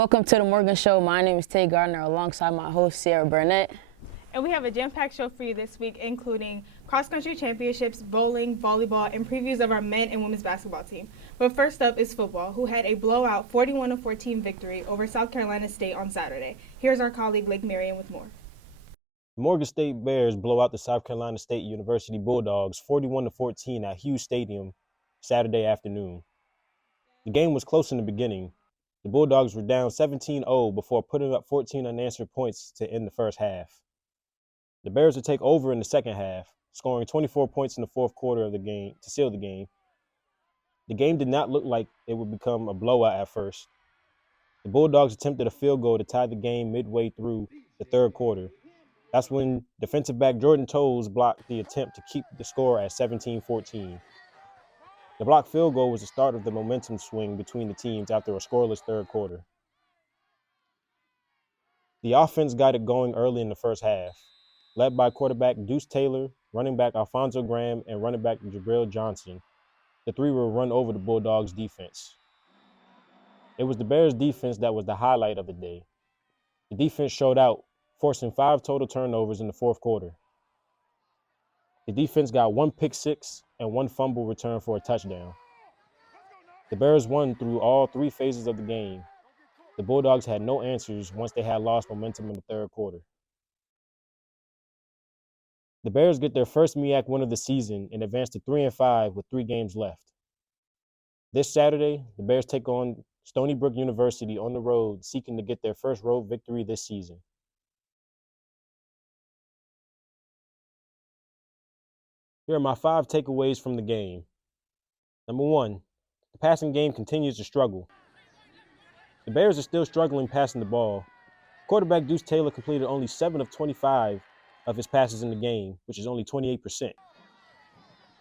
Welcome to the Morgan Show. My name is Taylor Gardner alongside my host, Burnett. And we have a jam-packed show for you this week, including cross-country championships, bowling, volleyball, and previews of our men and women's basketball team. But first up is football, who had a blowout 41-14 victory over South Carolina State on Saturday. Here's our colleague, Marion, with more. The Morgan State Bears blow out the South Carolina State University Bulldogs 41-14 at Hughes Stadium Saturday afternoon. The game was close in the beginning. The Bulldogs were down 17-0 before putting up 14 unanswered points to end the first half. The Bears would take over in the second half, scoring 24 points in the fourth quarter of the game to seal the game. The game did not look like it would become a blowout at first. The Bulldogs attempted a field goal to tie the game midway through the third quarter. That's when defensive back Jordan Toles blocked the attempt to keep the score at 17-14. The blocked field goal was the start of the momentum swing between the teams after a scoreless third quarter. The offense got it going early in the first half, led by quarterback Deuce Taylor, running back Alfonso Graham, and running back Jabril Johnson. The three were run over the Bulldogs' defense. It was the Bears' defense that was the highlight of the day. The defense showed out, forcing 5 total turnovers in the fourth quarter. The defense got 1 pick six and 1 fumble return for a touchdown. The Bears won through all 3 phases of the game. The Bulldogs had no answers once they had lost momentum in the third quarter. The Bears get their first MEAC win of the season and advance to 3-5 with 3 games left. This Saturday, the Bears take on Stony Brook University on the road, seeking to get their first road victory this season. Here are my 5 takeaways from the game. Number 1, the passing game continues to struggle. The Bears are still struggling passing the ball. Quarterback Deuce Taylor completed only 7 of 25 of his passes in the game, which is only 28%.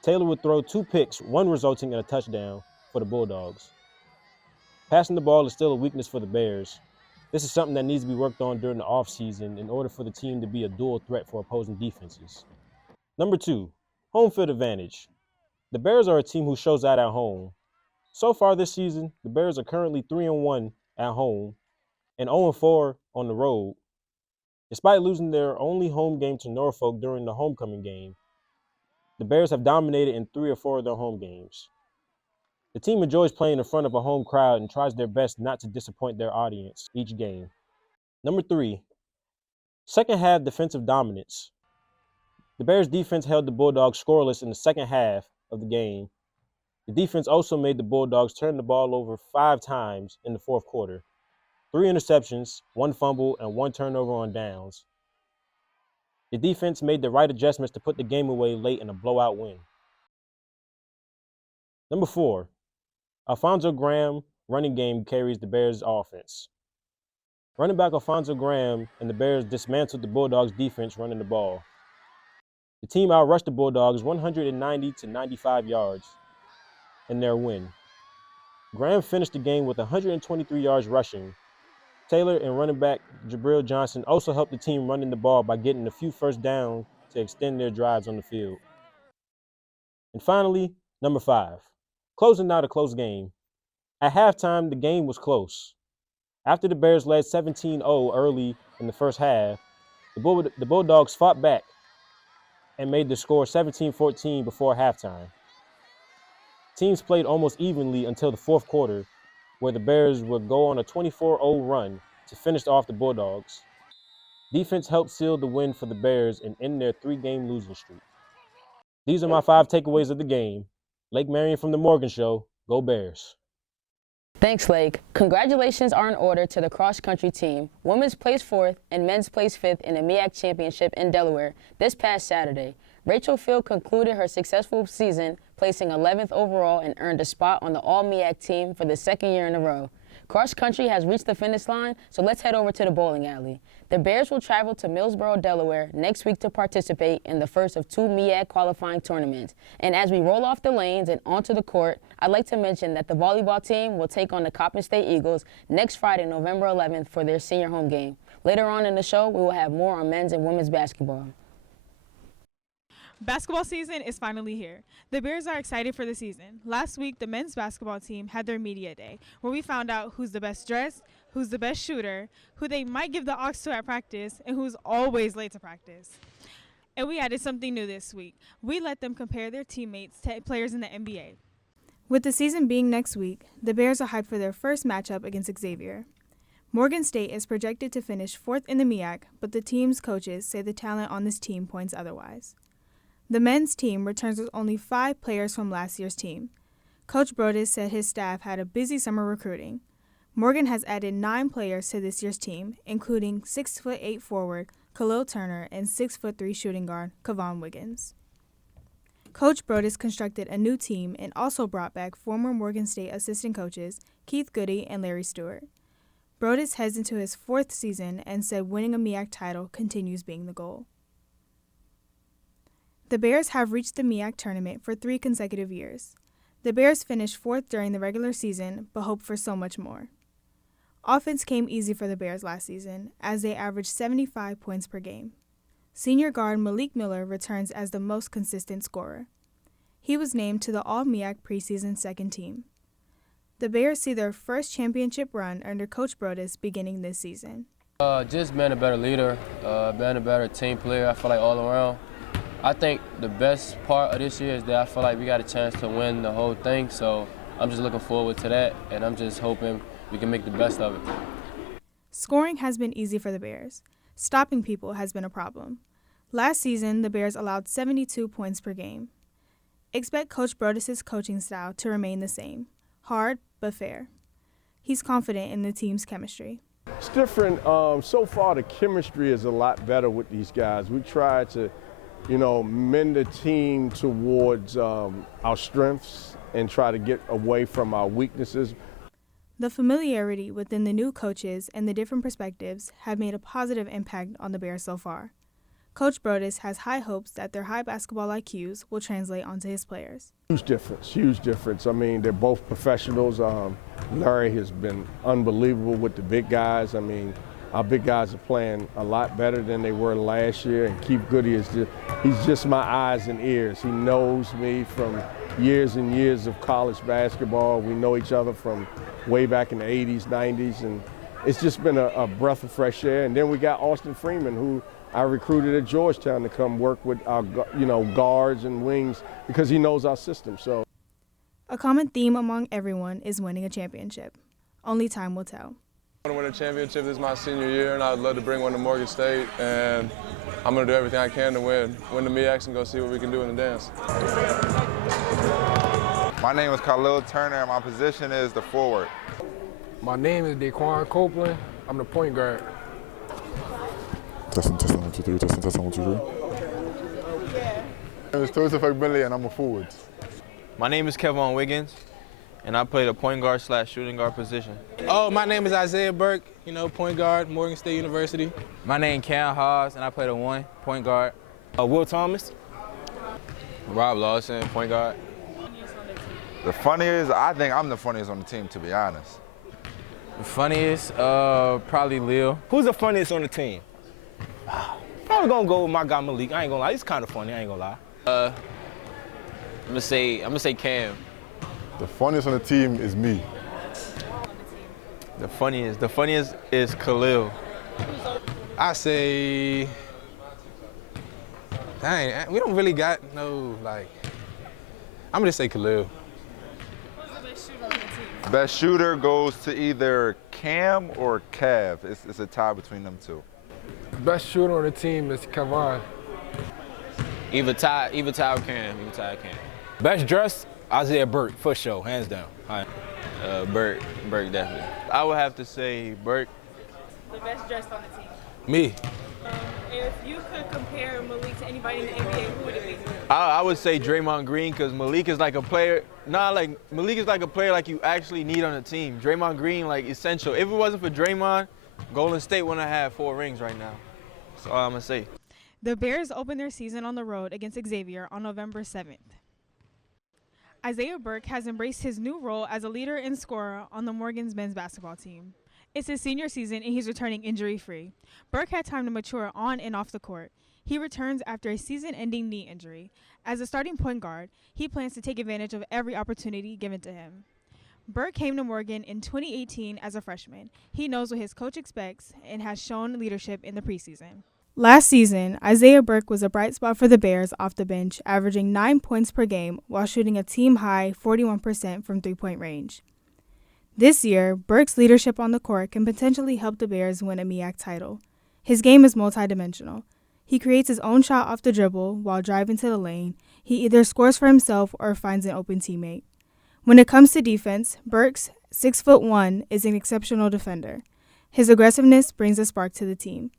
Taylor would throw 2 picks, 1 resulting in a touchdown for the Bulldogs. Passing the ball is still a weakness for the Bears. This is something that needs to be worked on during the offseason in order for the team to be a dual threat for opposing defenses. Number 2, home field advantage. The Bears are a team who shows out at home. So far this season, the Bears are currently 3-1 at home and 0-4 on the road. Despite losing their only home game to Norfolk during the homecoming game, the Bears have dominated in 3 or 4 of their home games. The team enjoys playing in front of a home crowd and tries their best not to disappoint their audience each game. Number 3, second half defensive dominance. The Bears' defense held the Bulldogs scoreless in the second half of the game. The defense also made the Bulldogs turn the ball over 5 times in the fourth quarter. 3 interceptions, 1 fumble, and 1 turnover on downs. The defense made the right adjustments to put the game away late in a blowout win. Number 4, Alfonso Graham running game carries the Bears' offense. Running back Alfonso Graham and the Bears dismantled the Bulldogs' defense running the ball. The team outrushed the Bulldogs 190 to 95 yards in their win. Graham finished the game with 123 yards rushing. Taylor and running back Jabril Johnson also helped the team running the ball by getting a few first downs to extend their drives on the field. And finally, number 5, closing out a close game. At halftime, the game was close. After the Bears led 17-0 early in the first half, the Bulldogs fought back and made the score 17-14 before halftime. Teams played almost evenly until the fourth quarter, where the Bears would go on a 24-0 run to finish off the Bulldogs. Defense helped seal the win for the Bears and end their 3-game losing streak. These are my 5 takeaways of the game. Marion from the Morgan Show. Go Bears. Thanks, Lake. Congratulations are in order to the cross-country team. Women's placed 4th and men's placed 5th in the MEAC Championship in Delaware this past Saturday. Rachel Field concluded her successful season, placing 11th overall and earned a spot on the All-MEAC team for the 2nd year in a row. Cross country has reached the finish line, so let's head over to the bowling alley. The Bears will travel to Millsboro, Delaware next week to participate in the first of 2 MEAC qualifying tournaments. And as we roll off the lanes and onto the court, I'd like to mention that the volleyball team will take on the Coppin State Eagles next Friday, November 11th for their senior home game. Later on in the show, we will have more on men's and women's basketball. Basketball season is finally here. The Bears are excited for the season. Last week, the men's basketball team had their media day, where we found out who's the best dressed, who's the best shooter, who they might give the aux to at practice, and who's always late to practice. And we added something new this week. We let them compare their teammates to players in the NBA. With the season being next week, the Bears are hyped for their first matchup against Xavier. Morgan State is projected to finish 4th in the MEAC, but the team's coaches say the talent on this team points otherwise. The men's team returns with only 5 players from last year's team. Coach Brockett said his staff had a busy summer recruiting. Morgan has added 9 players to this year's team, including 6'8" forward Khalil Turner and 6'3" shooting guard Kevon Wiggins. Coach Brockett constructed a new team and also brought back former Morgan State assistant coaches Keith Goody and Larry Stewart. Brockett heads into his 4th season and said winning a MEAC title continues being the goal. The Bears have reached the MEAC tournament for 3 consecutive years. The Bears finished 4th during the regular season, but hope for so much more. Offense came easy for the Bears last season, as they averaged 75 points per game. Senior guard Malik Miller returns as the most consistent scorer. He was named to the All-MEAC preseason second team. The Bears see their first championship run under Coach Brockett beginning this season. Just being a better leader, being a better team player, I feel like all around. I think the best part of this year is that I feel like we got a chance to win the whole thing, so I'm just looking forward to that, and I'm just hoping we can make the best of it. Scoring has been easy for the Bears. Stopping people has been a problem. Last season, the Bears allowed 72 points per game. Expect Coach Brodus' coaching style to remain the same, hard but fair. He's confident in the team's chemistry. It's different. So far, the chemistry is a lot better with these guys. We try to mend the team towards our strengths and try to get away from our weaknesses. The familiarity within the new coaches and the different perspectives have made a positive impact on the Bears so far. Coach Brockett has high hopes that their high basketball IQs will translate onto his players. Huge difference. I mean, they're both professionals. Larry has been unbelievable with the big guys. I mean, our big guys are playing a lot better than they were last year, and Keith Goody he's just my eyes and ears. He knows me from years and years of college basketball. We know each other from way back in the 80s, 90s, and it's just been a breath of fresh air. And then we got Austin Freeman, who I recruited at Georgetown to come work with our guards and wings because he knows our system. So, a common theme among everyone is winning a championship. Only time will tell. I want to win a championship. This is my senior year, and I'd love to bring one to Morgan State. And I'm going to do everything I can to win the MEACs and go see what we can do in the dance. My name is Khalil Turner, and my position is the forward. My name is Daquan Copeland. I'm the point guard. Testing, 1, 2, 3, testing, 1, 2, 3. My name is Joseph Billy, and I'm a forward. My name is Kevon Wiggins, and I play the point guard / shooting guard position. Oh, my name is Isaiah Burke, point guard, Morgan State University. My name is Cam Haas, and I play the 1 point guard. Will Thomas. Rob Lawson, point guard. The funniest, I think I'm the funniest on the team, to be honest. The funniest, probably Lil. Who's the funniest on the team? Probably gonna go with my guy Malik. I ain't gonna lie, he's kind of funny. I ain't gonna lie. I'm gonna say Cam. The funniest on the team is me. The funniest is Khalil. I say, dang, we don't really got no, I'm gonna just say Khalil. Who's the best shooter on the team? Best shooter goes to either Cam or Kev. It's a tie between them two. The best shooter on the team is Kevon. Either Ty or Cam. Best dressed, Isaiah Burke, for sure, hands down. All right. Burke definitely. I would have to say Burke. The best dressed on the team? Me. If you could compare Malik to anybody in the NBA, who would it be? I would say Draymond Green, because Malik is like a player. Malik is like a player like you actually need on the team. Draymond Green, essential. If it wasn't for Draymond, Golden State wouldn't have 4 rings right now. That's all I'm gonna say. The Bears open their season on the road against Xavier on November 7th. Isaiah Burke has embraced his new role as a leader and scorer on the Morgan's men's basketball team. It's his senior season, and he's returning injury-free. Burke had time to mature on and off the court. He returns after a season-ending knee injury. As a starting point guard, he plans to take advantage of every opportunity given to him. Burke came to Morgan in 2018 as a freshman. He knows what his coach expects and has shown leadership in the preseason. Last season, Isaiah Burke was a bright spot for the Bears off the bench, averaging 9 points per game while shooting a team-high 41% from three-point range. This year, Burke's leadership on the court can potentially help the Bears win a MEAC title. His game is multidimensional. He creates his own shot off the dribble while driving to the lane. He either scores for himself or finds an open teammate. When it comes to defense, Burks, 6'1", is an exceptional defender. His aggressiveness brings a spark to the team.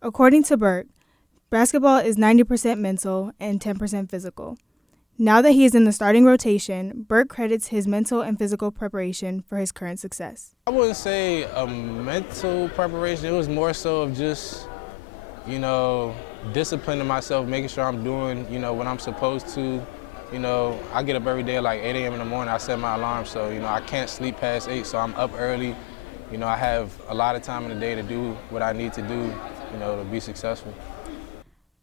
According to Burke, basketball is 90% mental and 10% physical. Now that he is in the starting rotation, Burke credits his mental and physical preparation for his current success. I wouldn't say a mental preparation. It was more so of just, disciplining myself, making sure I'm doing, what I'm supposed to. I get up every day at like 8 a.m. in the morning. I set my alarm, so, I can't sleep past 8, so I'm up early. I have a lot of time in the day to do what I need to do, to be successful.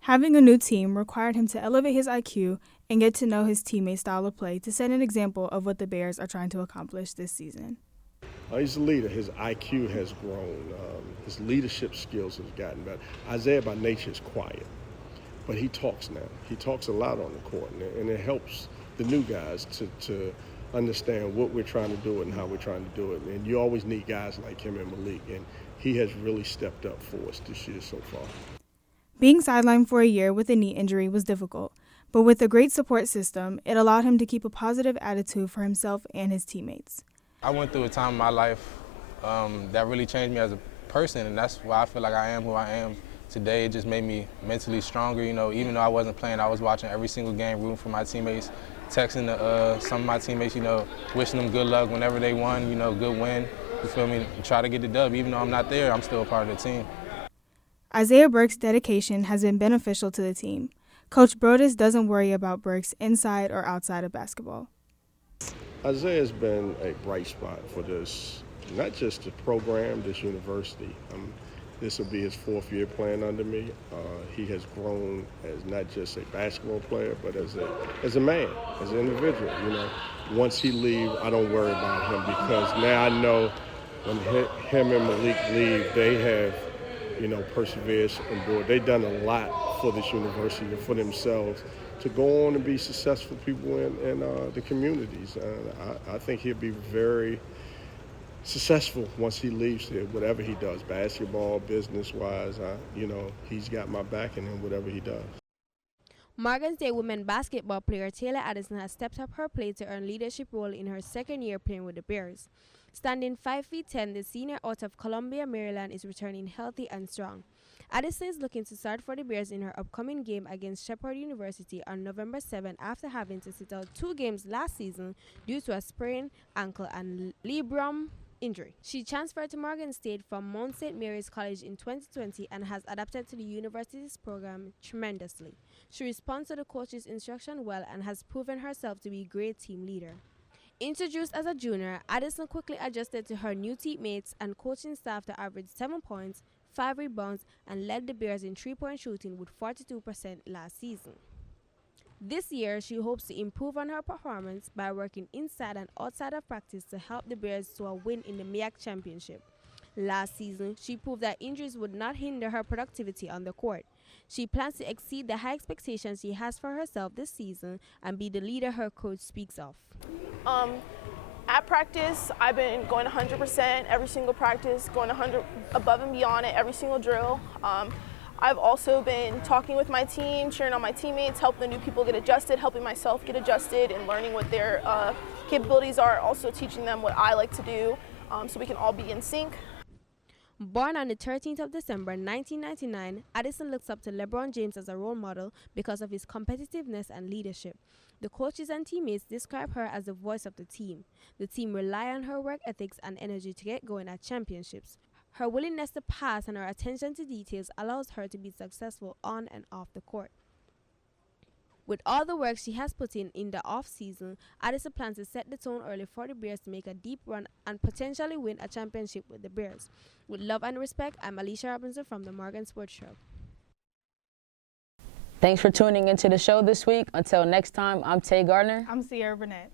Having a new team required him to elevate his IQ and get to know his teammates' style of play to set an example of what the Bears are trying to accomplish this season. He's a leader. His IQ has grown. His leadership skills have gotten better. Isaiah by nature is quiet, but he talks now. He talks a lot on the court, and it helps the new guys to understand what we're trying to do and how we're trying to do it. And you always need guys like him and Malik, and he has really stepped up for us this year so far. Being sidelined for a year with a knee injury was difficult, but with a great support system, it allowed him to keep a positive attitude for himself and his teammates. I went through a time in my life that really changed me as a person, and that's why I feel like I am who I am today. It just made me mentally stronger. Even though I wasn't playing, I was watching every single game, rooting for my teammates, texting some of my teammates, wishing them good luck whenever they won, good win. You feel me? Try to get the dub. Even though I'm not there, I'm still a part of the team. Isaiah Burke's dedication has been beneficial to the team. Coach Brodus doesn't worry about Burks inside or outside of basketball. Isaiah's been a bright spot for this, not just the program, this university. This will be his 4th year playing under me. He has grown as not just a basketball player, but as a man, as an individual. Once he leaves, I don't worry about him because now I know when him and Malik leave, they have, perseverance and endured. They've done a lot for this university and for themselves to go on and be successful people in the communities. I think he'll be very successful once he leaves here, whatever he does, basketball, business-wise. He's got my backing in whatever he does. Morgan State women basketball player Taylor Addison has stepped up her play to earn leadership role in her 2nd year playing with the Bears. Standing 5'10", the senior out of Columbia, Maryland is returning healthy and strong. Addison is looking to start for the Bears in her upcoming game against Shepherd University on November 7 after having to sit out 2 games last season due to a sprained ankle and labrum injury. She transferred to Morgan State from Mount St. Mary's College in 2020 and has adapted to the university's program tremendously. She responds to the coach's instruction well and has proven herself to be a great team leader. Introduced as a junior, Addison quickly adjusted to her new teammates and coaching staff to average 7 points, 5 rebounds, and led the Bears in 3-point shooting with 42% last season. This year, she hopes to improve on her performance by working inside and outside of practice to help the Bears to a win in the MEAC championship. Last season, she proved that injuries would not hinder her productivity on the court. She plans to exceed the high expectations she has for herself this season and be the leader her coach speaks of. At practice, I've been going 100% every single practice, going 100 above and beyond at every single drill. I've also been talking with my team, cheering on my teammates, helping the new people get adjusted, helping myself get adjusted, and learning what their capabilities are, also teaching them what I like to do so we can all be in sync. Born on the 13th of December 1999, Addison looks up to LeBron James as a role model because of his competitiveness and leadership. The coaches and teammates describe her as the voice of the team. The team rely on her work ethics and energy to get going at championships. Her willingness to pass and her attention to details allows her to be successful on and off the court. With all the work she has put in the off-season, Addison plans to set the tone early for the Bears to make a deep run and potentially win a championship with the Bears. With love and respect, I'm Aliesha Robinson from the Morgan Sports Show. Thanks for tuning into the show this week. Until next time, I'm Taylor Gardner. I'm Sierra Burnett.